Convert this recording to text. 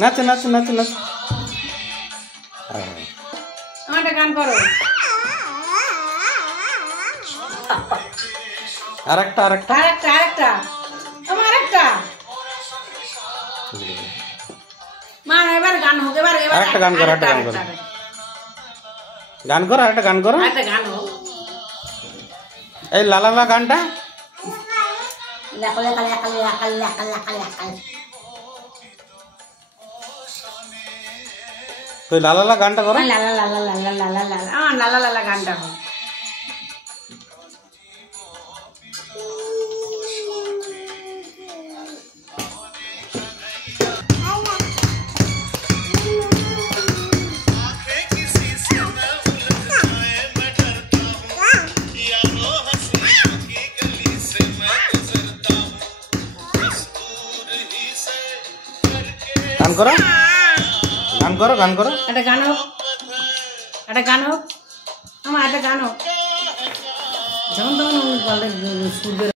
নাচ নাচ নাচ নাচ আমারটা গান করো আরেকটা আরেকটা আরেকটা আরেকটা আমার আরেকটা মা এবার গান হোক এবার এবার আরেকটা গান করো আরেকটা গান করো গান করো আরেকটা গান করো আরেকটা গান হোক এই লালালা গানটা লাকালে কালে কালে কালে কালে কালে কালে তুই লালালা গানটা করো লালা লালা লালা লালা লালা লালা লালা গানটা হোক গান করো গান করো গান করো একটা গান হোক একটা গান হোক আমার একটা গান হোক যেমন তখন সুর